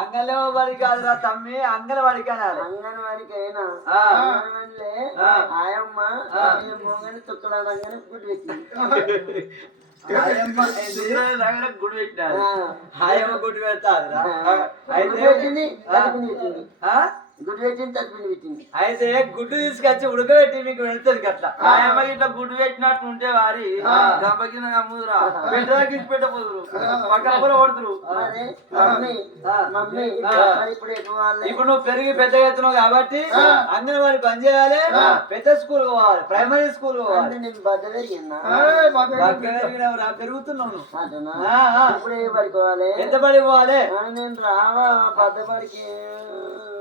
అంగన్వాడి కాదురా తమ్మి, అంగన్వాడికి అనాలి. అంగన్వాడికి అయినా అంగన్వాడిలే ఆయమ్మ మోగని తుక్కలాడంగానే గుడి పెట్టింది. గుడి పెట్టినారు, ఆయమ్మ గుడి పెడతాదిరా. గుడి పెట్టింది, తలుపుని పెట్టింది. గుడ్డు పెట్టింది, తలుపుని పెట్టింది. అయితే గుడ్డు తీసుకొచ్చి ఉడకబెట్టి మీకు వెళ్తుంది అట్లా. ఆయమ్మ ఇట్లా గుడ్డు పెట్టినట్టు ఉంటే వారి గంపకిన నమ్ముదురా పెట్టకి పెట్టపోదురు పక్కన కూడా కొడుతురు. ఇప్పుడు నువ్వు పెరిగి పెద్దగా ఎత్తున్నావు కాబట్టి అంగన్వాడి పని చేయాలి, పెద్ద స్కూల్ పోవాలి, ప్రైమరీ స్కూల్ పోవాలి. నేను బద్ద పెరిగినా పెరుగుతున్నావు. ఇప్పుడు ఏ పడుకోవాలి, ఎంత పడి పోవాలి? నేను రావా బద్దపడికి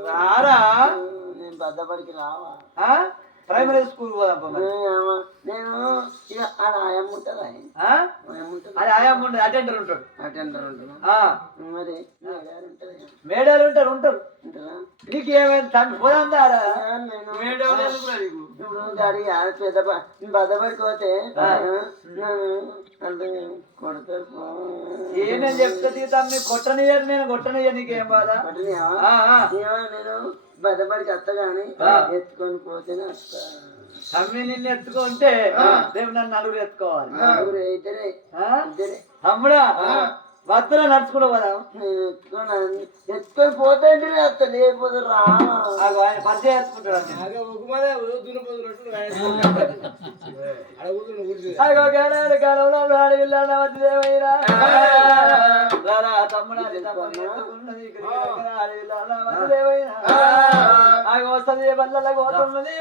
రారా, నేను బద్దపడికి రావా ప్రైమరీ స్కూల్ పోదాం. నేను ఇక ఆడ ఆయమ్మ ఉంటుందా, అది ఆయమ్మ ఉండదు, అటెండర్ ఉంటాడు. అటెండర్ ఉంటుందా? మరి మేడాలు ఉంటారు ఉంటారు. నీకు ఏమైనా తమ్మి పోదా? ఇప్పుడు గాడి పెద్ద బద్దపడికి పోతే కొడతారు. నేను చెప్తుంది తమ్మి, కొట్టనియరు, నేను కొట్టనియరు. నీకేం బాధ? నేను బద్దపడికి వస్తా గాని ఎత్తుకొని పోతేనే వస్తా. తమ్మి నిన్ను ఎత్తుకుంటే రేపు నన్ను నలుగురు ఎత్తుకోవాలి. నలుగురు అయితేనే తమ్ముడా భద్ర నడుచుకుంటూ పోదాం. ఎత్తుకొని పోతే వస్తా, లేకపోతే రా. ఆయన పరిచయం ఎత్తుకుంటాడు. తమ్ముడా వస్తుంది బల్ల పోతున్నది.